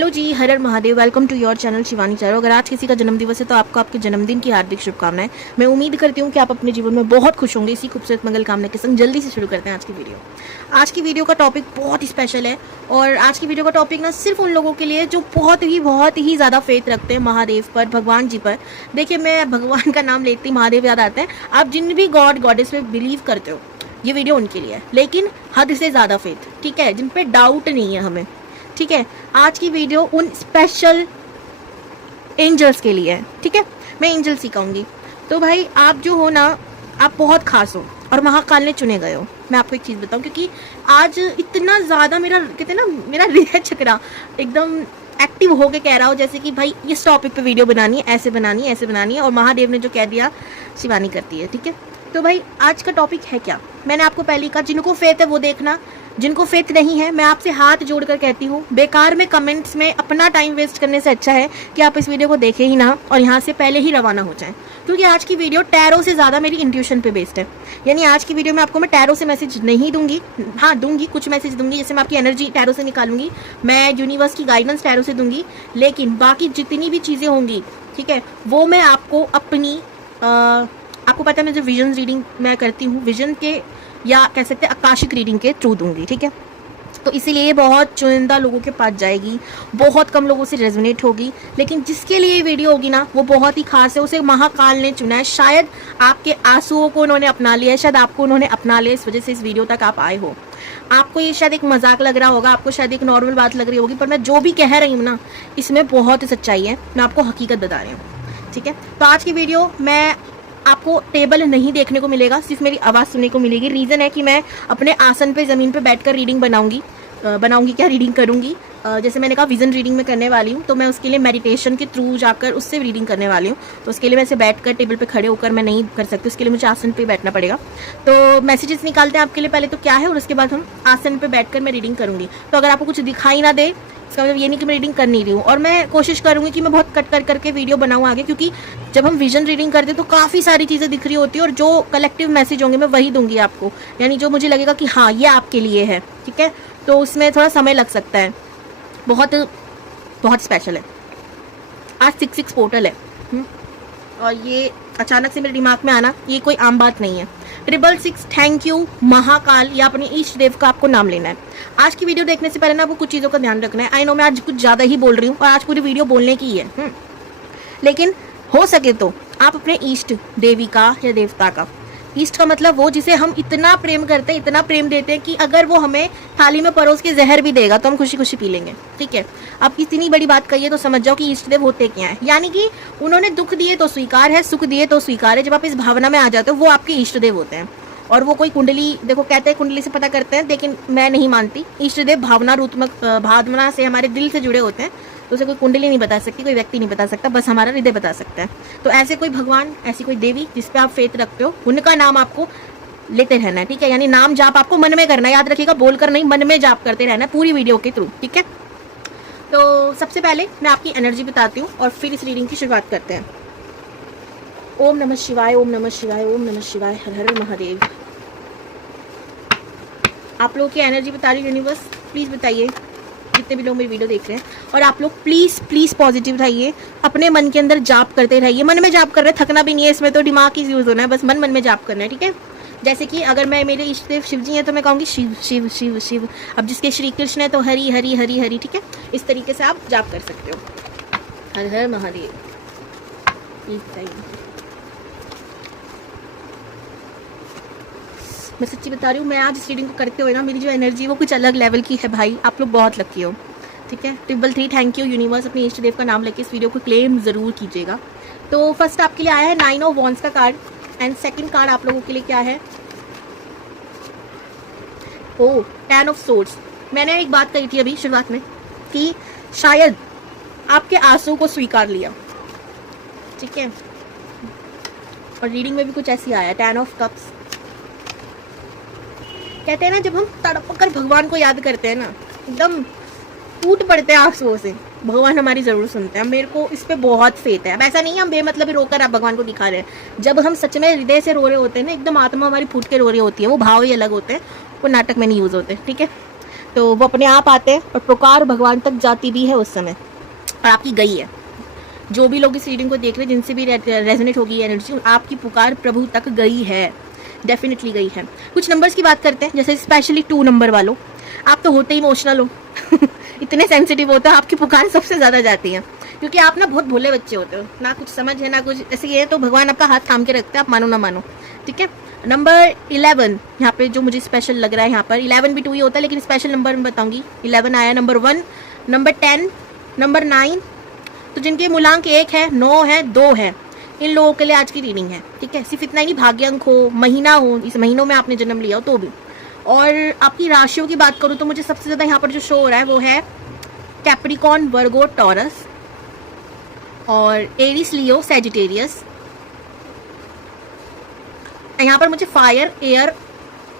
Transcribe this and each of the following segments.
Hello ji, Har Har Mahadev. Welcome to your channel Shivani Charo. अगर आज किसी का जन्मदिवस है तो आपको आपके जन्मदिन की हार्दिक शुभकामनाएं। मैं उम्मीद करती हूँ कि आप अपने जीवन में बहुत खुश होंगे। इसी खूबसूरत मंगल कामना के संग जल्दी से शुरू करते हैं आज की वीडियो। आज की वीडियो का टॉपिक बहुत ही स्पेशल है और आज की वीडियो का टॉपिक ना सिर्फ उन लोगों के लिए जो बहुत ही ज़्यादा फेथ रखते हैं महादेव पर, भगवान जी पर। देखिए, मैं भगवान का नाम लेती महादेव याद आता है। आप जिन भी गॉड गॉडेस में बिलीव करते हो, ये वीडियो उनके लिए है, लेकिन हद से ज़्यादा फेथ, ठीक है, जिन पे डाउट नहीं है हमें, ठीक है। आज की वीडियो उन स्पेशल एंजल्स के लिए है, ठीक है। मैं एंजल सिखाऊंगी। तो भाई, आप जो हो ना, आप बहुत खास हो और महाकाल ने चुने गए हो। मैं आपको एक चीज़ बताऊं, क्योंकि आज इतना ज़्यादा मेरा कहते ना, मेरा हृदय चक्रा एकदम एक्टिव होके कह रहा हो जैसे कि भाई इस टॉपिक पे वीडियो बनानी है, ऐसे बनानी है, ऐसे बनानी है, और महादेव ने जो कह दिया शिवानी करती है, ठीक है। तो भाई, आज का टॉपिक है क्या? मैंने आपको पहले कहा, जिनको फेथ है वो देखना, जिनको फेथ नहीं है मैं आपसे हाथ जोड़कर कहती हूँ, बेकार में कमेंट्स में अपना टाइम वेस्ट करने से अच्छा है कि आप इस वीडियो को देखें ही ना और यहाँ से पहले ही रवाना हो जाएं। क्योंकि आज की वीडियो टैरो से ज़्यादा मेरी इंट्यूशन पे बेस्ड है। यानी आज की वीडियो में आपको मैं टैरो से मैसेज नहीं दूंगी, हाँ दूंगी, कुछ मैसेज दूंगी, जैसे मैं आपकी एनर्जी टैरो से निकालूंगी, मैं यूनिवर्स की गाइडेंस टैरो से दूंगी, लेकिन बाकी जितनी भी चीज़ें होंगी, ठीक है, वो मैं आपको अपनी आपको पता है मैं जो विजन रीडिंग मैं करती हूँ, विजन के या कह सकते हैं आकाशिक रीडिंग के थ्रू दूंगी, ठीक है। तो इसीलिए ये बहुत चुनिंदा लोगों के पास जाएगी, बहुत कम लोगों से रेजोनेट होगी, लेकिन जिसके लिए ये वीडियो होगी ना वो बहुत ही खास है। उसे महाकाल ने चुना है। शायद आपके आंसुओं को उन्होंने अपना लिया है, शायद आपको उन्होंने अपना लिया, इस वजह से इस वीडियो तक आप आए हो। आपको ये शायद एक मजाक लग रहा होगा, आपको शायद एक नॉर्मल बात लग रही होगी, पर मैं जो भी कह रही हूँ ना, इसमें बहुत सच्चाई है। मैं आपको हकीकत बता रही हूँ, ठीक है। तो आज की वीडियो में आपको टेबल नहीं देखने को मिलेगा, सिर्फ मेरी आवाज़ सुनने को मिलेगी। रीज़न है कि मैं अपने आसन पे ज़मीन पे बैठकर रीडिंग बनाऊंगी क्या रीडिंग करूंगी। जैसे मैंने कहा विजन रीडिंग में करने वाली हूँ, तो मैं उसके लिए मेडिटेशन के थ्रू जाकर उससे रीडिंग करने वाली हूँ। तो उसके लिए मैं ऐसे बैठकर टेबल पे खड़े होकर मैं नहीं कर सकती, उसके लिए मुझे आसन पे बैठना पड़ेगा। तो मैसेजेस निकालते हैं आपके लिए पहले तो क्या है, और उसके बाद हम आसन पे बैठकर मैं रीडिंग करूँगी। तो अगर आपको कुछ दिखाई ना दे, इसका मतलब ये नहीं कि मैं रीडिंग कर नहीं रही हूँ। और मैं कोशिश करूँगी कि मैं बहुत कट कर करके वीडियो बनाऊँ आगे, क्योंकि जब हम विजन रीडिंग करते हैं तो काफ़ी सारी चीज़ें दिख रही होती है, और जो कलेक्टिव मैसेज होंगे मैं वही दूंगी आपको, यानी जो मुझे लगेगा कि हाँ ये आपके लिए है, ठीक है। तो उसमें थोड़ा समय लग सकता है, बहुत बहुत स्पेशल है। आज 6 पोर्टल है, और ये अचानक से मेरे दिमाग में आना ये कोई आम बात नहीं है। 666 थैंक यू महाकाल, या अपने इष्ट देव का आपको नाम लेना है। आज की वीडियो देखने से पहले ना आपको कुछ चीज़ों का ध्यान रखना है। आई नो मैं आज कुछ ज़्यादा ही बोल रही हूँ और आज पूरी वीडियो बोलने की है, लेकिन हो सके तो आप अपने इष्ट देवी का या देवता का, इष्ट का मतलब वो जिसे हम इतना प्रेम करते हैं, इतना प्रेम देते हैं कि अगर वो हमें थाली में परोस के जहर भी देगा तो हम खुशी खुशी पी लेंगे, ठीक है। अब इतनी बड़ी बात कहिए तो समझ जाओ कि इष्ट देव होते क्या है। यानी कि उन्होंने दुख दिए तो स्वीकार है, सुख दिए तो स्वीकार है। जब आप इस भावना में आ जाते हो, वो आपके इष्ट देव होते हैं। और वो कोई कुंडली, देखो कहते हैं कुंडली से पता करते हैं, लेकिन मैं नहीं मानती। इष्ट देव भावना से हमारे दिल से जुड़े होते हैं, तो उसे कोई कुंडली नहीं बता सकती, कोई व्यक्ति नहीं बता सकता, बस हमारा हृदय बता सकता है। तो ऐसे कोई भगवान, ऐसी कोई देवी जिस पे आप फेथ रखते हो, उनका नाम आपको लेते रहना है, ठीक है। यानी नाम जाप आपको मन में करना है, याद रखिएगा, बोलकर नहीं, मन में जाप करते रहना है पूरी वीडियो के थ्रू, ठीक है। तो सबसे पहले मैं आपकी एनर्जी बताती हूँ और फिर इस रीडिंग की शुरुआत करते हैं। ओम नमः शिवाय, ओम नमः शिवाय, ओम नमः शिवाय, हर हर महादेव। आप लोगों की एनर्जी बता रही यूनिवर्स, प्लीज़ बताइए जितने भी लोग मेरी वीडियो देख रहे हैं। और आप लोग प्लीज़ प्लीज़ पॉजिटिव रहिए, अपने मन के अंदर जाप करते रहिए। मन में जाप कर रहे हैं, थकना भी नहीं है इसमें, तो दिमाग ही यूज़ होना है, बस मन मन में जाप करना है, ठीक है। जैसे कि अगर मैं, मेरे इष्ट देव शिव जी हैं तो मैं कहूँगी शिव शिव शिव शिव। अब जिसके श्री कृष्ण है तो हरी हरी हरी हरी, ठीक है। इस तरीके से आप जाप कर सकते हो। हर हर महादेव। मैं सच्ची बता रही हूँ, मैं आज इस रीडिंग को करते हुए ना, मेरी जो एनर्जी वो कुछ अलग लेवल की है भाई। आप लोग बहुत लकी हो, ठीक है। 333 थैंक यू यूनिवर्स। अपने इष्ट देव का नाम लेके इस वीडियो को क्लेम ज़रूर कीजिएगा। तो फर्स्ट आपके लिए आया है 9 ऑफ वॉन्ड्स का कार्ड, एंड सेकंड कार्ड आप लोगों के लिए क्या है, 10 ऑफ सोर्ड्स। मैंने एक बात कही थी अभी शुरुआत में कि शायद आपके आंसू को स्वीकार लिया, ठीक है। और रीडिंग में भी कुछ ऐसी आया, 10 ऑफ कप्स। कहते हैं ना, जब हम तड़प कर भगवान को याद करते हैं ना, एकदम टूट पड़ते हैं आंसुओं से, भगवान हमारी जरूर सुनते हैं। मेरे को इस पे बहुत फेथ है। अब ऐसा नहीं है हम बेमतलब ही रोकर आप भगवान को दिखा रहे हैं। जब हम सच में हृदय से रो रहे होते हैं ना, एकदम आत्मा हमारी फूट के रो रही होती है, वो भाव ही अलग होते हैं, वो नाटक में नहीं यूज होते, ठीक है। तो वो अपने आप आते हैं और पुकार भगवान तक जाती भी है उस समय, और आपकी गई है। जो भी लोग इस रीडिंग को देख रहे हैं, जिनसे भी रेजोनेट होगी एनर्जी, आपकी पुकार प्रभु तक गई है, डेफिनेटली गई है। कुछ नंबर्स की बात करते हैं, जैसे स्पेशली 2 नंबर वालों, आप तो होते ही इमोशनल हो इतने सेंसिटिव होते हो, आपकी पुकार सबसे ज़्यादा जाती है, क्योंकि आप ना बहुत भोले बच्चे होते हो, ना कुछ समझ है ना कुछ ऐसे ये, तो भगवान आपका हाथ थाम के रखते हैं, आप मानो ना मानो, ठीक है। नंबर 11 यहाँ पे जो मुझे स्पेशल लग रहा है, यहाँ पर 11 भी 2 ही होता है, लेकिन स्पेशल नंबर मैं बताऊंगी। 11 आया, नंबर 1, नंबर 10, नंबर 9, तो जिनके मूलांक 1 है, 9 है, 2 है, इन लोगों के लिए आज की रीडिंग है, ठीक है। सिर्फ इतना ही नहीं, भाग्यांक हो, महीना हो, इस महीनों में आपने जन्म लिया हो तो भी। और आपकी राशियों की बात करूँ तो मुझे सबसे ज़्यादा यहाँ पर जो शो हो रहा है वो है कैप्रिकॉर्न, वर्गो, टॉरस, और एरिस, लियो, सैजिटेरियस। यहाँ पर मुझे फायर, एयर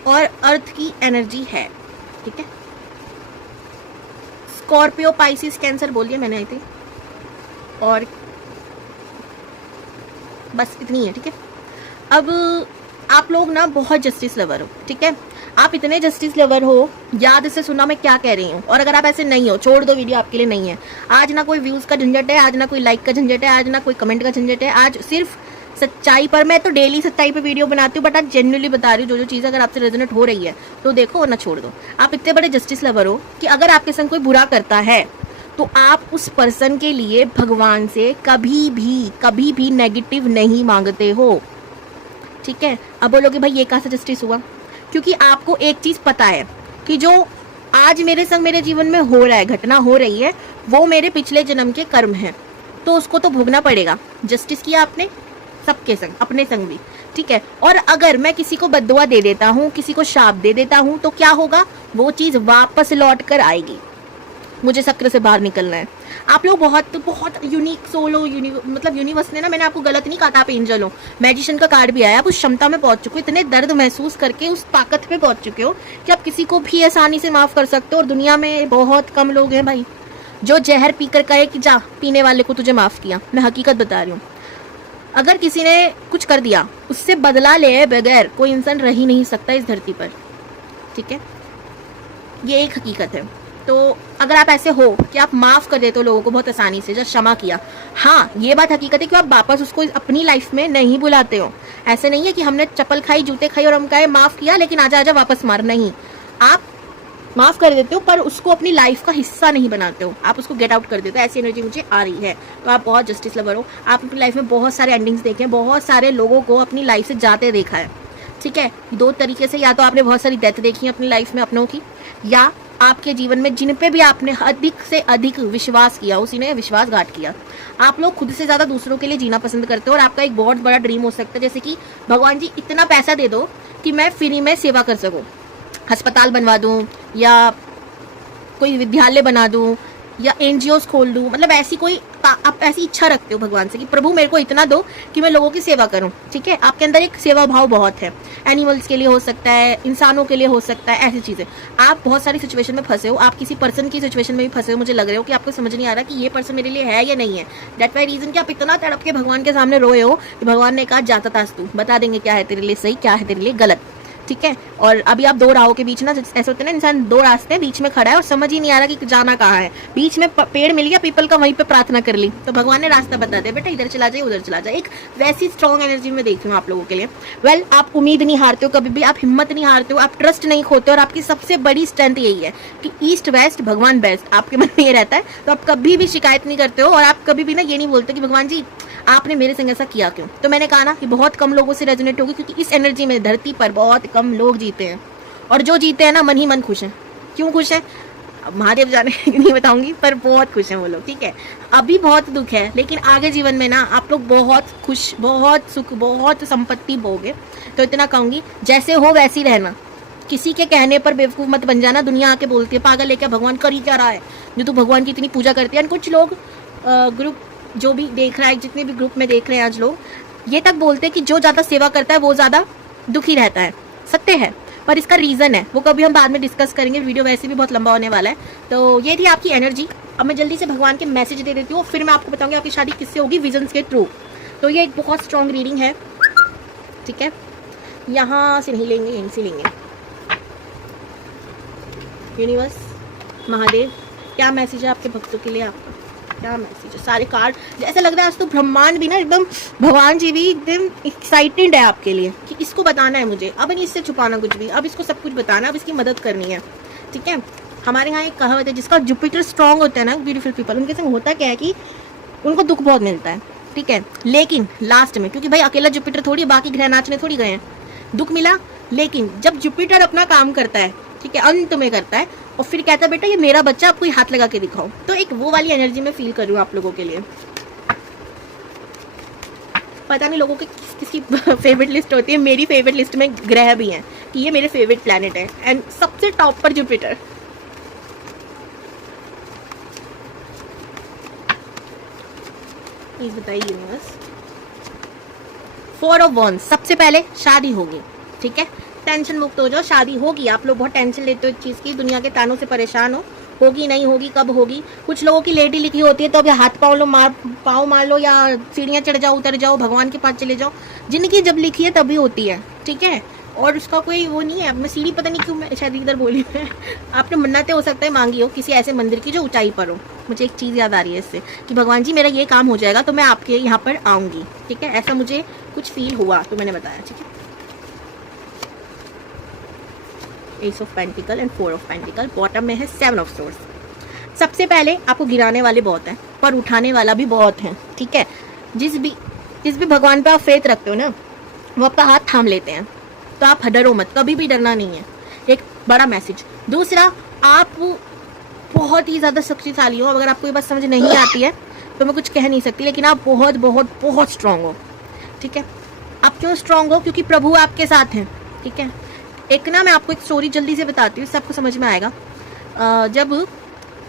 और अर्थ की एनर्जी है, ठीक है। स्कॉर्पियो, पाइसिस, कैंसर बोल दिया मैंने आई थिंक, और बस इतनी है, ठीक है। अब आप लोग ना बहुत जस्टिस लवर हो, ठीक है। आप इतने जस्टिस लवर हो, याद से सुना मैं क्या कह रही हूँ, और अगर आप ऐसे नहीं हो, छोड़ दो, वीडियो आपके लिए नहीं है। आज ना कोई व्यूज़ का झंझट है, आज ना कोई लाइक का झंझट है, आज ना कोई कमेंट का झंझट है, आज सिर्फ सच्चाई पर। मैं तो डेली सच्चाई पे वीडियो बनाती हूँ, बट आज जेन्युइनली बता रही हूँ, जो चीज़ अगर आपसे रेजोनेट हो रही है तो देखो, और ना छोड़ दो। आप इतने बड़े जस्टिस लवर हो कि अगर आपके संग कोई बुरा करता है तो आप उस पर्सन के लिए भगवान से कभी भी नेगेटिव नहीं मांगते हो, ठीक है। अब बोलोगे भाई ये कहाँ से जस्टिस हुआ, क्योंकि आपको एक चीज़ पता है कि जो आज मेरे संग मेरे जीवन में हो रहा है, घटना हो रही है, वो मेरे पिछले जन्म के कर्म है, तो उसको तो भोगना पड़ेगा। जस्टिस किया आपने सबके संग, अपने संग भी, ठीक है। और अगर मैं किसी को बद्दुआ दे देता हूँ, किसी को शाप दे देता हूँ, तो क्या होगा, वो चीज़ वापस लौट कर आएगी। मुझे चक्र से बाहर निकलना है। आप लोग बहुत यूनिक सोल हो, मतलब यूनिवर्स ने ना, मैंने आपको गलत नहीं कहा था, आप एंजल हो। मैजिशियन का कार्ड भी आया, आप उस क्षमता में पहुंच चुके हो, इतने दर्द महसूस करके उस ताकत पे पहुंच चुके हो कि आप किसी को भी आसानी से माफ कर सकते हो। और दुनिया में बहुत कम लोग हैं भाई जो जहर पीकर कहे कि जा, पीने वाले को तुझे माफ किया। मैं हकीकत बता रही हूँ, अगर किसी ने कुछ कर दिया, उससे बदला ले बगैर कोई इंसान रह ही नहीं सकता इस धरती पर, ठीक है। ये एक हकीकत है। तो अगर आप ऐसे हो कि आप माफ़ कर देते हो लोगों को बहुत आसानी से, जब क्षमा किया, हाँ ये बात हकीकत है कि आप वापस उसको अपनी लाइफ में नहीं बुलाते हो। ऐसे नहीं है कि हमने चप्पल खाई, जूते खाई और हम कहे माफ़ किया लेकिन आजा आजा वापस मार, नहीं। आप माफ़ कर देते हो पर उसको अपनी लाइफ का हिस्सा नहीं बनाते हो, आप उसको गेट आउट कर देते हो। ऐसी एनर्जी मुझे आ रही है। तो आप बहुत जस्टिस लवर हो। आप अपनी लाइफ में बहुत सारे एंडिंग्स देखे हैं, बहुत सारे लोगों को अपनी लाइफ से जाते देखा है, ठीक है। 2 तरीके से, या तो आपने बहुत सारी डेथ देखी है अपनी लाइफ में अपनों की, या आपके जीवन में जिन पे भी आपने अधिक से अधिक विश्वास किया, उसी ने विश्वासघात किया। आप लोग खुद से ज़्यादा दूसरों के लिए जीना पसंद करते हो, और आपका एक बहुत बड़ा ड्रीम हो सकता है, जैसे कि भगवान जी इतना पैसा दे दो कि मैं फ्री में सेवा कर सकूं, अस्पताल बनवा दूं, या कोई विद्यालय बना दूं, या एनजीओस खोल दूं। मतलब ऐसी कोई आप ऐसी इच्छा रखते हो भगवान से कि प्रभु मेरे को इतना दो कि मैं लोगों की सेवा करूं, ठीक है। आपके अंदर एक सेवा भाव बहुत है। एनिमल्स के लिए हो सकता है, इंसानों के लिए हो सकता है, ऐसी चीज़ें। आप बहुत सारी सिचुएशन में फंसे हो, आप किसी पर्सन की सिचुएशन में भी फंसे हो, मुझे लग रहे हो कि आपको समझ नहीं आ रहा कि ये पर्सन मेरे लिए है या नहीं है। दैट वाई रीजन कि आप इतना तड़प के भगवान के सामने रोए हो कि भगवान ने कहा जाता तास तू बता देंगे क्या है तेरे लिए सही, क्या है तेरे लिए गलत, ठीक है। और अभी आप 2 राहों के बीच ना, ऐसे होते हैं ना, इंसान 2 रास्ते बीच में खड़ा है और समझ ही नहीं आ रहा कि जाना कहाँ है। बीच में पेड़ मिल गया पीपल का, वहीं पे प्रार्थना कर ली तो भगवान ने रास्ता बता दिया, बेटा इधर चला जाए उधर चला जाए। एक वैसी स्ट्रॉन्ग एनर्जी में देख रही हूँ आप लोगों के लिए। वेल, आप उम्मीद नहीं हारते हो कभी भी, आप हिम्मत नहीं हारते हो, आप ट्रस्ट नहीं खोते हो, और आपकी सबसे बड़ी स्ट्रेंथ यही है कि ईस्ट वेस्ट भगवान बेस्ट आपके मन में ये रहता है। तो आप कभी भी शिकायत नहीं करते हो, और आप कभी भी ना ये नहीं बोलते कि भगवान जी आपने मेरे संग ऐसा किया क्यों। तो मैंने कहा ना कि बहुत कम लोगों से रेजोनेट होगी, क्योंकि इस एनर्जी में धरती पर बहुत कम लोग जीते हैं, और जो जीते हैं ना मन ही मन खुश हैं। क्यों खुश हैं महादेव जाने नहीं बताऊंगी, पर बहुत खुश हैं वो लोग, ठीक है। अभी बहुत दुख है, लेकिन आगे जीवन में ना आप लोग बहुत खुश, बहुत सुख, बहुत संपत्ति भोगे। तो इतना कहूंगी, जैसे हो वैसी रहना, किसी के कहने पर बेवकूफ़ मत बन जाना। दुनिया आके बोलती है पागल है क्या, भगवान कर ही क्या रहा है जो तू भगवान की इतनी पूजा करती है। कुछ लोग ग्रुप जो भी देख रहा है, जितने भी ग्रुप में देख रहे हैं आज लोग, ये तक बोलते हैं कि जो ज़्यादा सेवा करता है वो ज़्यादा दुखी रहता है। सत्य है, पर इसका रीज़न है, वो कभी हम बाद में डिस्कस करेंगे, वीडियो वैसे भी बहुत लंबा होने वाला है। तो ये थी आपकी एनर्जी। अब मैं जल्दी से भगवान के मैसेज दे देती हूँ, फिर मैं आपको बताऊँगी आपकी शादी किससे होगी, विजन्स के थ्रू। तो ये एक बहुत स्ट्रॉन्ग रीडिंग है, ठीक है। यहाँ से नहीं लेंगे, यहीं से लेंगे। यूनिवर्स, महादेव, क्या मैसेज है आपके भक्तों के लिए? आपका क्या मैसेज है? सारे कार्ड ऐसा लग रहा है आज तो ब्रह्मांड भी ना एकदम, भगवान जी भी एकदम एक्साइटेड है आपके लिए कि इसको बताना है मुझे, अब नहीं इससे छुपाना कुछ भी, अब इसको सब कुछ बताना, अब इसकी मदद करनी है। ठीक है, हमारे यहाँ एक कहावत है, जिसका जुपिटर स्ट्रांग होता है ना, ब्यूटीफुल पीपल, उनके संग होता क्या है कि उनको दुख बहुत मिलता है। ठीक है, लेकिन लास्ट में, क्योंकि भाई अकेला जुपिटर थोड़ी, बाकी ग्रह नाचने थोड़ी गए हैं, दुख मिला, लेकिन जब जुपिटर अपना काम करता है, ठीक है, अंत में करता है, और फिर कहता है बेटा ये मेरा बच्चा, आपको ही हाथ लगा के दिखाओ, तो एक वो वाली एनर्जी में फील कर रही हूँ आप लोगों के लिए। पता नहीं लोगों की किसकी फेवरेट लिस्ट होती है, मेरी फेवरेट लिस्ट में ग्रह भी हैं कि ये मेरे फेवरेट प्लैनेट है, एंड सबसे टॉप पर जुपिटर। प्लीज बताइए यूनिवर्स। 4 ऑफ wands, सबसे पहले शादी होगी। ठीक है, टेंशन मुक्त हो जाओ, शादी होगी। आप लोग बहुत टेंशन लेते हो इस चीज़ की, दुनिया के तानों से परेशान हो, होगी नहीं होगी, कब होगी। कुछ लोगों की लेडी लिखी होती है, तो अब हाथ पाँव मार लो, या सीढ़ियाँ चढ़ जाओ, उतर जाओ, भगवान के पास चले जाओ। जिंदगी जब लिखी है तभी होती है। ठीक है, और उसका कोई वो नहीं है। मैं सीढ़ी पता नहीं क्यों मैं शायद इधर बोली मैं, आपने मन्नतें हो सकता है मांगी हो किसी ऐसे मंदिर की जो ऊंचाई पर हो। मुझे एक चीज़ याद आ रही है इससे कि भगवान जी मेरा ये काम हो जाएगा तो मैं आपके यहाँ पर आऊँगी। ठीक है, ऐसा मुझे कुछ फील हुआ तो मैंने बताया। ठीक है, S of pentacle and 4 of pentacle, bottom में है 7 ऑफ सोर्स। सबसे पहले आपको गिराने वाले बहुत हैं, पर उठाने वाला भी बहुत है। ठीक है, जिस भी भगवान पे आप फेथ रखते हो ना, वो आपका हाथ थाम लेते हैं, तो आप डरो मत, कभी भी डरना नहीं है। एक बड़ा मैसेज। दूसरा, आप बहुत ही ज़्यादा शक्तिशाली हो। अगर आपको ये बात समझ नहीं आती है तो मैं कुछ कह नहीं सकती, लेकिन आप बहुत बहुत बहुत स्ट्रांग हो। ठीक है, आप क्यों स्ट्रांग हो? क्योंकि प्रभु आपके साथ हैं। ठीक है, एक ना मैं आपको एक स्टोरी जल्दी से बताती हूँ, सबको समझ में आएगा। जब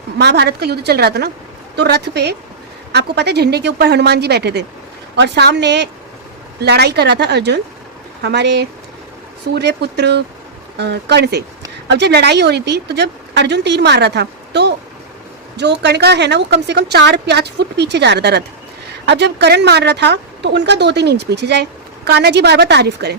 महाभारत का युद्ध चल रहा था ना, तो रथ पे आपको पता है झंडे के ऊपर हनुमान जी बैठे थे, और सामने लड़ाई कर रहा था अर्जुन हमारे सूर्य पुत्र कर्ण से। अब जब लड़ाई हो रही थी, तो जब अर्जुन तीर मार रहा था, तो जो कर्ण का है ना, वो कम से कम 4-5 फुट पीछे जा रहा था रथ। अब जब कर्ण मार रहा था, तो उनका 2-3 इंच पीछे जाए। कान्हा जी बार बार तारीफ करें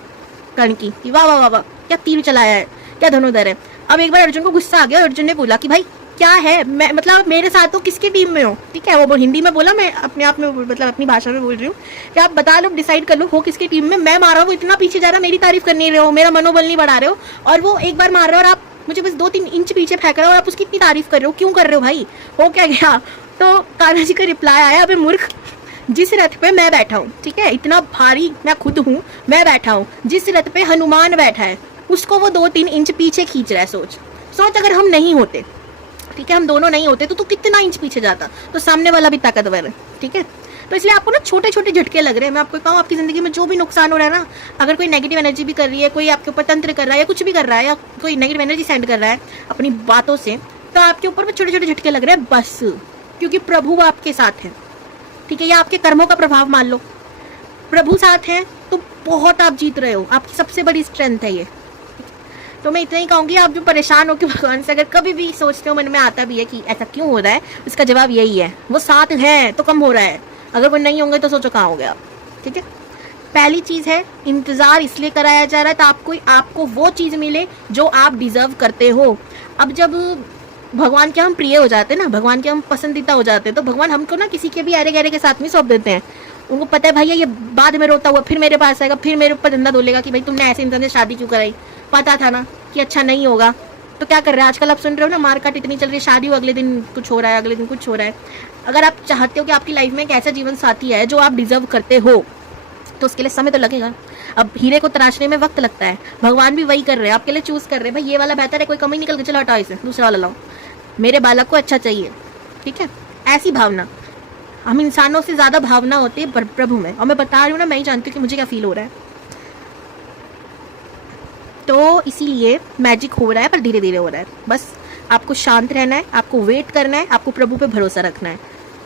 कर्ण की कि वाह वाह वाह वाह, क्या तीर चलाया है, क्या धनुधर है। अब एक बार अर्जुन को गुस्सा आ गया, अर्जुन ने बोला कि भाई क्या है, मैं मतलब मेरे साथ हो, किसकी टीम में हो? ठीक है, वो हिंदी में बोला, मैं अपने आप में मतलब अपनी भाषा में बोल रही हूँ कि आप बता लो, डिसाइड कर लो हो किसकी टीम में। मैं मार रहा हूँ, इतना पीछे जा रहा, मेरी तारीफ कर नहीं रहे हो, मेरा मनोबल नहीं बढ़ा रहे हो, और वो एक बार मार रहे हो और आप मुझे बस 2-3 इंच पीछे फेंक रहे हो, और आप उसकी इतनी तारीफ कर रहे हो, क्यों कर रहे हो भाई, हो क्या गया? तो कान्हा जी का रिप्लाई आया, अबे मूर्ख, जिस रथ पे मैं बैठा हूँ, ठीक है, इतना भारी मैं खुद हूँ, मैं बैठा हूँ, जिस रथ पे हनुमान बैठा है, उसको वो 2-3 इंच पीछे खींच रहा है। सोच अगर हम नहीं होते, ठीक है, हम दोनों नहीं होते, तो कितना इंच पीछे जाता, तो सामने वाला भी ताकतवर है। ठीक है, तो इसलिए आपको ना छोटे छोटे झटके लग रहे हैं। मैं आपको कहूँ, आपकी जिंदगी में जो भी नुकसान हो रहा है ना, अगर कोई नेगेटिव एनर्जी भी कर रही है, कोई आपके ऊपर तंत्र कर रहा है, या कुछ भी कर रहा है, या कोई नेगेटिव एनर्जी सेंड कर रहा है अपनी बातों से, तो आपके ऊपर भी छोटे छोटे झटके लग रहे हैं बस, क्योंकि प्रभु आपके साथ है। ठीक है, या आपके कर्मों का प्रभाव मान लो, प्रभु साथ हैं तो बहुत आप जीत रहे हो, आपकी सबसे बड़ी स्ट्रेंथ है ये। तो मैं इतना ही कहूँगी, आप जो परेशान हो कि भगवान से अगर कभी भी सोचते हो, मन में आता भी है कि ऐसा क्यों हो रहा है, उसका जवाब यही है, वो साथ हैं तो कम हो रहा है, अगर वो नहीं होंगे तो सोचो कहाँ हो गया। ठीक है, पहली चीज़ है, इंतज़ार इसलिए कराया जा रहा है तो आपको वो चीज़ मिले जो आप डिज़र्व करते हो। अब जब भगवान के हम प्रिय हो जाते हैं ना, भगवान के हम पसंदीदा हो जाते हैं, तो भगवान हमको ना किसी के भी अरे गहरे के साथ में सौंप देते हैं। उनको पता है भैया ये बाद में रोता हुआ फिर मेरे पास आएगा, फिर मेरे ऊपर धंधा डोलेगा कि भाई तुमने ऐसे इंसान से शादी क्यों कराई, पता था ना कि अच्छा नहीं होगा। तो क्या कर रहे हैं आजकल, आप सुन रहे हो ना, मारकाट इतनी चल रही है, शादी हो अगले दिन कुछ हो रहा है, अगले दिन कुछ हो रहा है। अगर आप चाहते हो कि आपकी लाइफ में एक ऐसा जीवन साथी है जो आप डिजर्व करते हो, तो उसके लिए समय तो लगेगा। अब हीरे को तराशने में वक्त लगता है, भगवान भी वही कर रहे हैं, आपके लिए चूज कर रहे हैं, भाई ये वाला बेहतर है, कोई कमी निकल के चलो हटाओ इसे, दूसरा वाला लाओ, मेरे बालक को अच्छा चाहिए। ठीक है, ऐसी भावना हम इंसानों से ज्यादा भावना होती है प्रभु में, और मैं बता रही हूँ ना, मैं ही जानती हूँ कि मुझे क्या फील हो रहा है। तो इसीलिए मैजिक हो रहा है, पर धीरे धीरे हो रहा है। बस आपको शांत रहना है, आपको वेट करना है, आपको प्रभु पे भरोसा रखना है।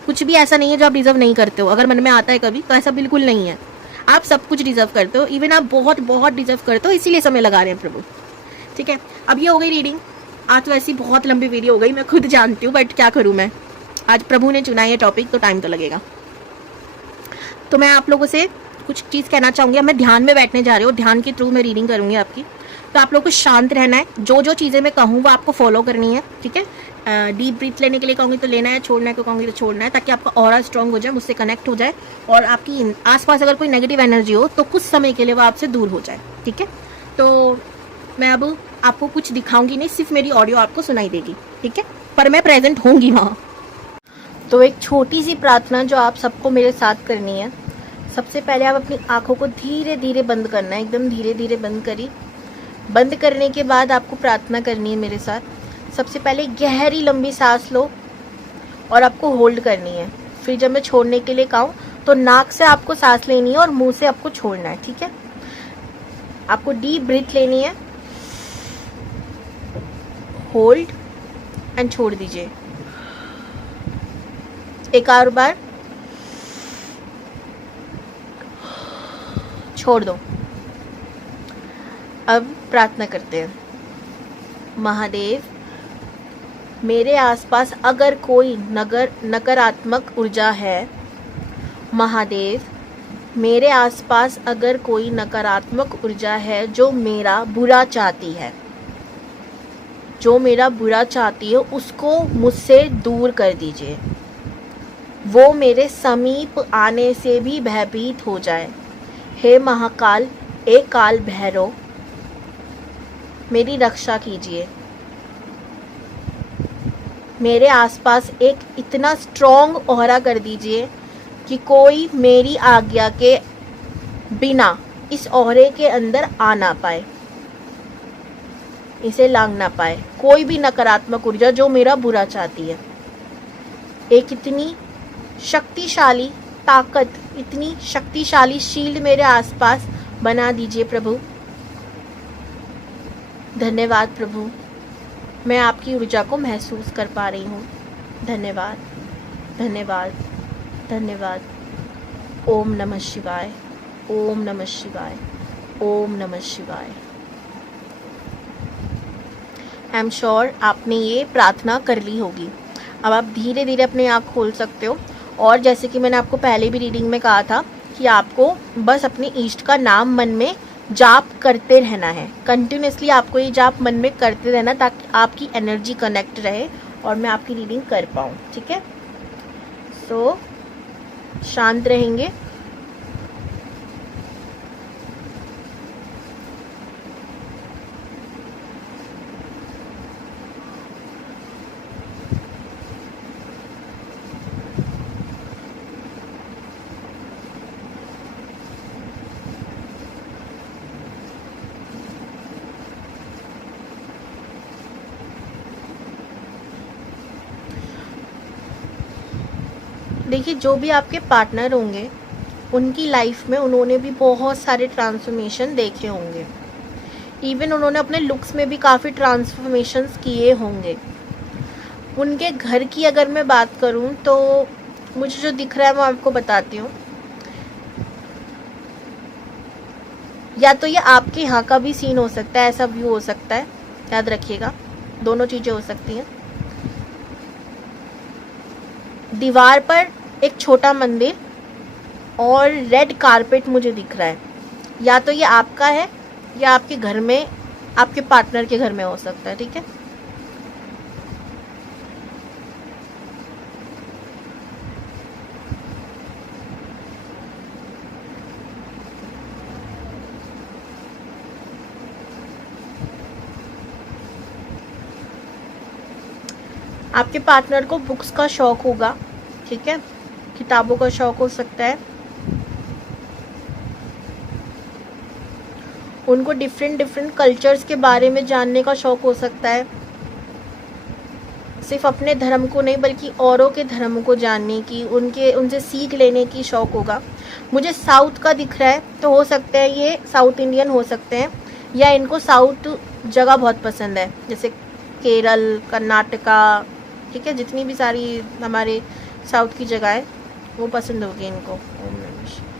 कुछ भी ऐसा नहीं है जो आप डिजर्व नहीं करते हो। अगर मन में आता है कभी, तो ऐसा बिल्कुल नहीं है, आप सब कुछ डिजर्व करते हो, इवन आप बहुत बहुत डिजर्व करते हो, इसीलिए समय लगा रहे हैं प्रभु। ठीक है, अब ये हो गई रीडिंग। आज तो ऐसी बहुत लंबी वीडियो हो गई, मैं खुद जानती हूँ, बट क्या करूँ मैं, आज प्रभु ने चुना ये टॉपिक, तो टाइम तो लगेगा। तो मैं आप लोगों से कुछ चीज़ कहना चाहूँगी। मैं ध्यान में बैठने जा रही हूँ, ध्यान के थ्रू मैं रीडिंग करूँगी आपकी। तो आप लोगों को शांत रहना है, जो जो चीज़ें मैं कहूँ वो आपको फॉलो करनी है, ठीक है। डीप ब्रीथ लेने के लिए कहूँगी तो लेना है, छोड़ना है तो कहूँगी तो छोड़ना है, ताकि आपका ऑरा स्ट्रांग हो जाए, मुझसे कनेक्ट हो जाए, और आपकी आसपास अगर कोई नेगेटिव एनर्जी हो तो कुछ समय के लिए वो आपसे दूर हो जाए, ठीक है। तो मैं अब आपको कुछ दिखाऊंगी नहीं, सिर्फ मेरी ऑडियो आपको सुनाई देगी, ठीक है, पर मैं प्रेजेंट होंगी वहाँ। तो एक छोटी सी प्रार्थना जो आप सबको मेरे साथ करनी है। सबसे पहले आप अपनी आंखों को धीरे धीरे बंद करना है, एकदम धीरे धीरे बंद करी। बंद करने के बाद आपको प्रार्थना करनी है मेरे साथ। सबसे पहले गहरी लंबी सांस लो और आपको होल्ड करनी है। फिर जब मैं छोड़ने के लिए कहूँ तो नाक से आपको सांस लेनी है और मुंह से आपको छोड़ना है, ठीक है। आपको डीप ब्रीथ लेनी है, होल्ड एंड छोड़ दीजिए। एक और बार छोड़ दो। अब प्रार्थना करते हैं। महादेव, मेरे आसपास अगर कोई नकारात्मक ऊर्जा है, महादेव मेरे आसपास अगर कोई नकारात्मक ऊर्जा है जो मेरा बुरा चाहती है, जो मेरा बुरा चाहती है, उसको मुझसे दूर कर दीजिए। वो मेरे समीप आने से भी भयभीत हो जाए। हे महाकाल, ए काल भैरव, मेरी रक्षा कीजिए। मेरे आसपास एक इतना स्ट्रॉन्ग ऑरा कर दीजिए कि कोई मेरी आज्ञा के बिना इस ऑरे के अंदर आ ना पाए, इसे लांघ ना पाए, कोई भी नकारात्मक ऊर्जा जो मेरा बुरा चाहती है। एक इतनी शक्तिशाली ताकत, इतनी शक्तिशाली शील्ड मेरे आसपास बना दीजिए प्रभु। धन्यवाद प्रभु, मैं आपकी ऊर्जा को महसूस कर पा रही हूँ। धन्यवाद, धन्यवाद, धन्यवाद। ओम नमः शिवाय, ओम नमः शिवाय, ओम नमः शिवाय। आई एम श्योर आपने ये प्रार्थना कर ली होगी। अब आप धीरे धीरे अपनी आँख खोल सकते हो, और जैसे कि मैंने आपको पहले भी रीडिंग में कहा था कि आपको बस अपने इष्ट का नाम मन में जाप करते रहना है। कंटिन्यूसली आपको ये जाप मन में करते रहना, ताकि आपकी एनर्जी कनेक्ट रहे और मैं आपकी रीडिंग कर पाऊँ, ठीक है। सो शांत रहेंगे। देखिए, जो भी आपके पार्टनर होंगे उनकी लाइफ में उन्होंने भी बहुत सारे ट्रांसफॉर्मेशन देखे होंगे। इवन उन्होंने अपने लुक्स में भी काफ़ी ट्रांसफॉर्मेशंस किए होंगे। उनके घर की अगर मैं बात करूं तो मुझे जो दिख रहा है मैं आपको बताती हूँ। या तो ये आपके यहाँ का भी सीन हो सकता है, ऐसा व्यू हो सकता है, याद रखिएगा, दोनों चीज़ें हो सकती हैं। दीवार पर एक छोटा मंदिर और रेड कारपेट मुझे दिख रहा है। या तो ये आपका है या आपके घर में, आपके पार्टनर के घर में हो सकता है, ठीक है। आपके पार्टनर को बुक्स का शौक होगा, ठीक है, किताबों का शौक हो सकता है। उनको डिफरेंट कल्चर्स के बारे में जानने का शौक हो सकता है। सिर्फ अपने धर्म को नहीं बल्कि औरों के धर्म को जानने की, उनसे सीख लेने की शौक होगा। मुझे साउथ का दिख रहा है, तो हो सकता है ये साउथ इंडियन हो सकते हैं, या इनको साउथ जगह बहुत पसंद है, जैसे केरल, कर्नाटका, ठीक है, जितनी भी सारी हमारे साउथ की जगह है वो पसंद होगी इनको। ओम नमः शिवाय।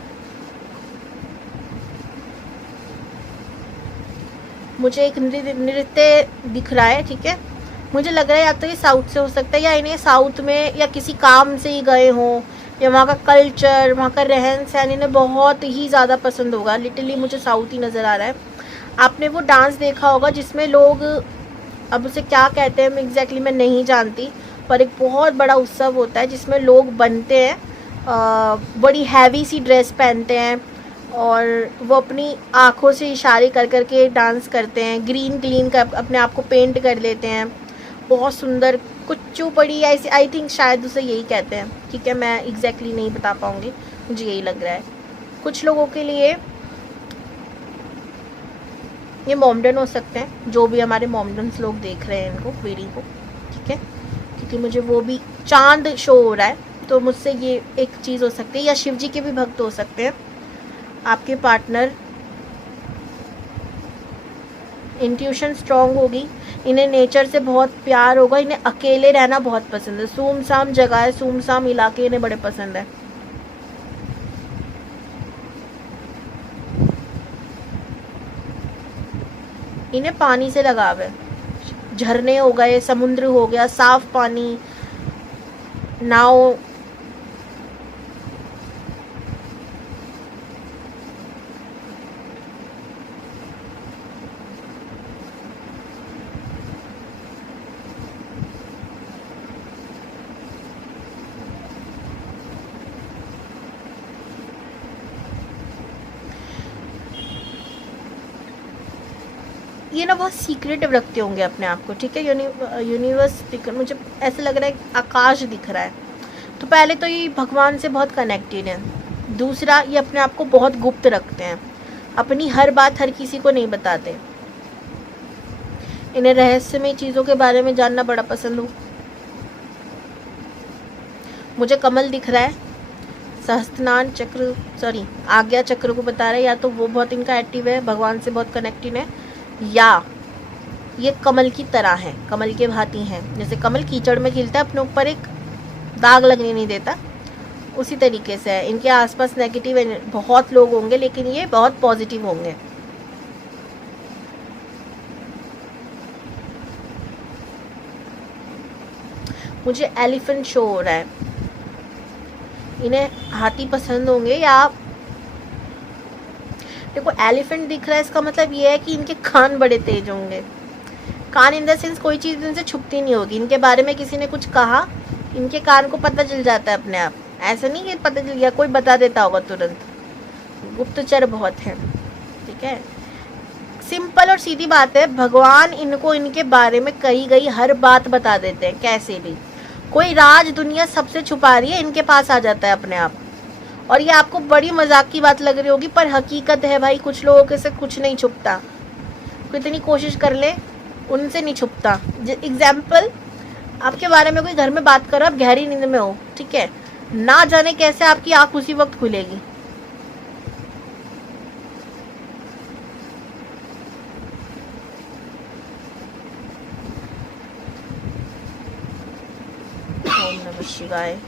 मुझे एक नृत्य दिख रहा है, ठीक है। मुझे लग रहा है या तो ये साउथ से हो सकता है, या इन्हें साउथ में या किसी काम से ही गए हों, या वहाँ का कल्चर, वहाँ का रहन सहन इन्हें बहुत ही ज़्यादा पसंद होगा। लिटरली मुझे साउथ ही नज़र आ रहा है। आपने वो डांस देखा होगा जिसमें लोग, अब उसे क्या कहते हैं एग्जैक्टली मैं नहीं जानती, पर एक बहुत बड़ा उत्सव होता है जिसमें लोग बनते हैं, बड़ी हैवी सी ड्रेस पहनते हैं और वो अपनी आँखों से इशारे कर कर के डांस करते हैं, ग्रीन ग्रीन का अपने आप को पेंट कर लेते हैं, बहुत सुंदर कुच्चूपड़ी ऐसी, आई थिंक शायद उसे यही कहते हैं, ठीक है, मैं एग्जैक्टली नहीं बता पाऊँगी, मुझे यही लग रहा है। कुछ लोगों के लिए ये मोमडन हो सकते हैं, जो भी हमारे मोमडन्स लोग देख रहे हैं इनको वीडियो को, ठीक है, क्योंकि मुझे वो भी चांद शो हो रहा है तो मुझसे ये एक चीज़ हो सकती है। या शिव जी के भी भक्त हो सकते हैं। आपके पार्टनर इंट्यूशन स्ट्रांग होगी, इन्हें नेचर से बहुत प्यार होगा, इन्हें अकेले रहना बहुत पसंद है, सुमसाम जगह है, सुमसाम इलाके इन्हें बड़े पसंद है। इन्हें पानी से लगाव है, झरने हो गए, समुद्र हो गया, साफ पानी, नाव, ये ना बहुत सीक्रेटिव रखते होंगे अपने आप को, ठीक है। यूनिवर्स दिख, मुझे ऐसा लग रहा है आकाश दिख रहा है। तो पहले तो ये भगवान से बहुत कनेक्टेड है। दूसरा, ये अपने आप को बहुत गुप्त रखते हैं, अपनी हर बात हर किसी को नहीं बताते। इन्हें रहस्यमय चीज़ों के बारे में जानना बड़ा पसंद हो। मुझे कमल दिख रहा है, सहस्त्रनान चक्र, सॉरी आज्ञा चक्र को बता रहा है, या तो वो बहुत इनका एक्टिव है, भगवान से बहुत कनेक्टेड है, या ये कमल की तरह है, कमल के भांति हैं। जैसे कमल कीचड़ में खिलता है, अपने ऊपर एक दाग लगने नहीं देता, उसी तरीके से है। इनके आसपास नेगेटिव बहुत लोग होंगे, लेकिन ये बहुत पॉजिटिव होंगे। मुझे एलिफेंट शो हो रहा है, इन्हें हाथी पसंद होंगे, या देखो एलिफेंट दिख रहा है, इसका मतलब ये है कि इनके कान बड़े तेज होंगे। कान इन द सेंस कोई चीज़ इनसे छुपती नहीं होगी। इनके बारे में किसी ने कुछ कहा, इनके कान को पता चल जाता है अपने आप, ऐसा नहीं कि पता चल गया, कोई बता देता होगा तुरंत। गुप्तचर बहुत है, ठीक है। सिंपल और सीधी बात है, भगवान इनको इनके बारे में कही गई हर बात बता देते हैं, कैसे भी। कोई राज दुनिया सबसे छुपा रही है, इनके पास आ जाता है अपने आप। और ये आपको बड़ी मजाक की बात लग रही होगी, पर हकीकत है भाई, कुछ लोगों के से कुछ नहीं छुपता, कितनी कोशिश कर ले उनसे नहीं छुपता। एग्जाम्पल, आपके बारे में कोई घर में बात करो, आप गहरी नींद में हो, ठीक है, ना जाने कैसे आपकी आंख उसी वक्त खुलेगी। ओम नमः शिवाय।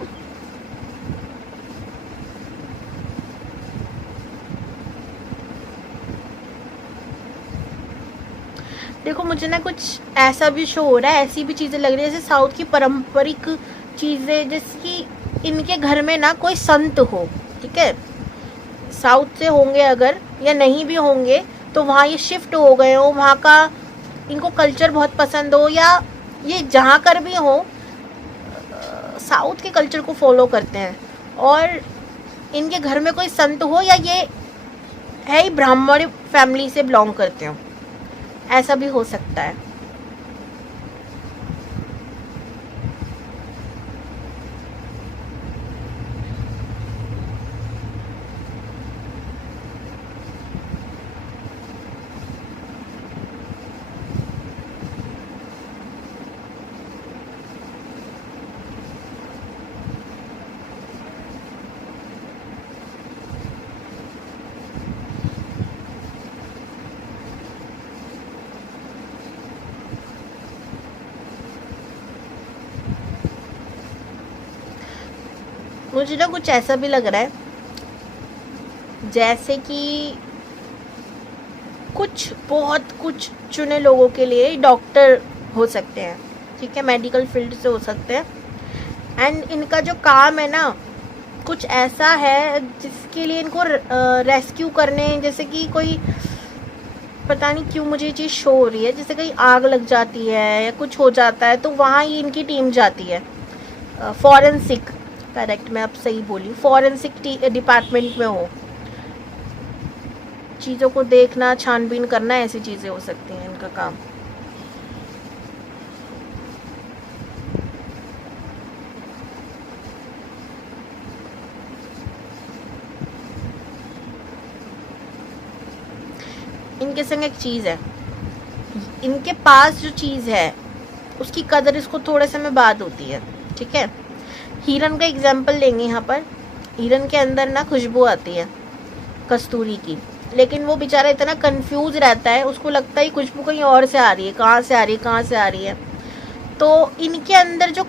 देखो मुझे ना कुछ ऐसा भी शो हो रहा है, ऐसी भी चीज़ें लग रही है जैसे साउथ की पारंपरिक चीज़ें, जैसे कि इनके घर में ना कोई संत हो, ठीक है, साउथ से होंगे अगर, या नहीं भी होंगे तो वहाँ ये शिफ्ट हो गए हो, वहाँ का इनको कल्चर बहुत पसंद हो, या ये जहाँ कर भी हो साउथ के कल्चर को फॉलो करते हैं, और इनके घर में कोई संत हो, या ये है ही ब्राह्मण फैमिली से बिलोंग करते हो, ऐसा भी हो सकता है। मुझे ना कुछ ऐसा भी लग रहा है जैसे कि कुछ बहुत कुछ चुने लोगों के लिए डॉक्टर हो सकते हैं, ठीक है, मेडिकल फील्ड से हो सकते हैं। एंड इनका जो काम है ना कुछ ऐसा है जिसके लिए इनको रेस्क्यू करने, जैसे कि कोई पता नहीं क्यों मुझे ये चीज़ शो हो रही है, जैसे कहीं आग लग जाती है या कुछ हो जाता है तो वहाँ ही इनकी टीम जाती है। फॉरेंसिक, करेक्ट, मैं अब सही बोली, फॉरेंसिक डिपार्टमेंट में हो, चीज़ों को देखना, छानबीन करना, ऐसी चीज़ें हो सकती हैं इनका काम। इनके संग एक चीज़ है, इनके पास जो चीज़ है उसकी कदर इसको थोड़े समय बाद होती है, ठीक है। हिरन का एग्जाम्पल लेंगे यहाँ पर। हिरन के अंदर ना खुशबू आती है कस्तूरी की, लेकिन वो बेचारा इतना कंफ्यूज रहता है, उसको लगता है खुशबू कहीं और से आ रही है, कहाँ से आ रही है, कहाँ से आ रही है। तो इनके अंदर जो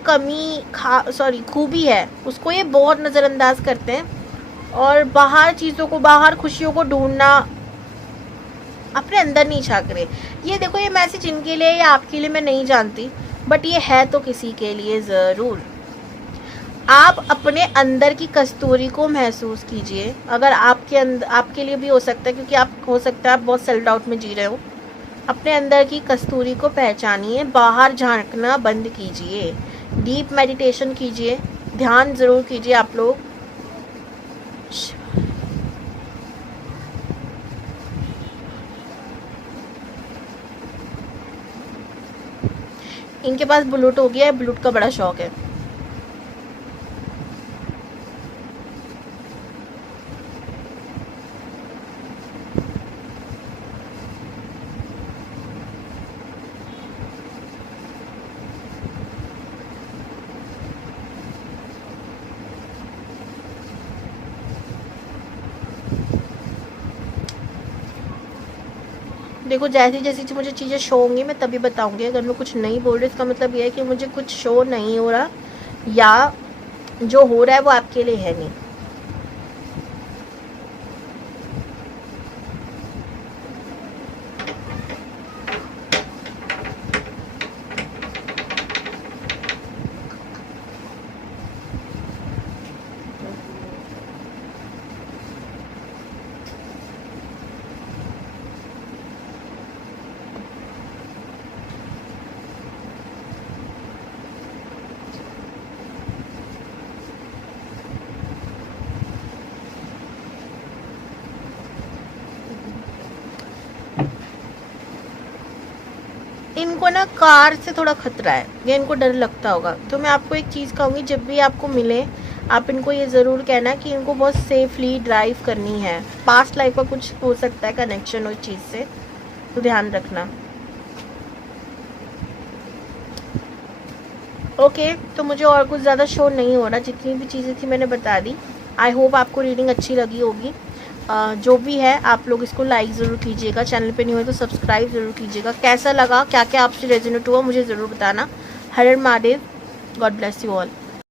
खूबी है उसको ये बहुत नज़रअंदाज करते हैं और बाहर चीज़ों को, बाहर खुशियों को ढूंढना अपने अंदर नहीं झांक रहे। ये देखो, ये मैसेज इनके लिए या आपके लिए मैं नहीं जानती, बट ये है तो किसी के लिए ज़रूर। आप अपने अंदर की कस्तूरी को महसूस कीजिए। अगर आपके अंदर, आपके लिए भी हो सकता है, क्योंकि आप, हो सकता है आप बहुत सेल्फ डाउट में जी रहे हो। अपने अंदर की कस्तूरी को पहचानिए, बाहर झांकना बंद कीजिए, डीप मेडिटेशन कीजिए, ध्यान ज़रूर कीजिए आप लोग। इनके पास ब्लूट हो गया है, ब्लूट का बड़ा शौक है। देखो, जैसी जैसी मुझे चीज़ें शो होंगी मैं तभी बताऊंगी। अगर मैं कुछ नहीं बोल रही इसका मतलब ये है कि मुझे कुछ शो नहीं हो रहा, या जो हो रहा है वो आपके लिए है नहीं। इनको ना कार से थोड़ा खतरा है, या इनको डर लगता होगा। तो मैं आपको एक चीज़ कहूँगी, जब भी आपको मिले आप इनको ये ज़रूर कहना कि इनको बहुत सेफली ड्राइव करनी है। पास्ट लाइफ का कुछ हो सकता है कनेक्शन उस चीज़ से, तो ध्यान रखना। ओके, तो मुझे और कुछ ज़्यादा शो नहीं हो रहा, जितनी भी चीज़ें थी मैंने बता दी। आई होप आपको रीडिंग अच्छी लगी होगी। जो भी है आप लोग इसको लाइक ज़रूर कीजिएगा, चैनल पे नहीं हो तो सब्सक्राइब ज़रूर कीजिएगा। कैसा लगा, क्या क्या आपसे रेजोनेट हुआ मुझे ज़रूर बताना। Har Har Mahadev, God bless you all.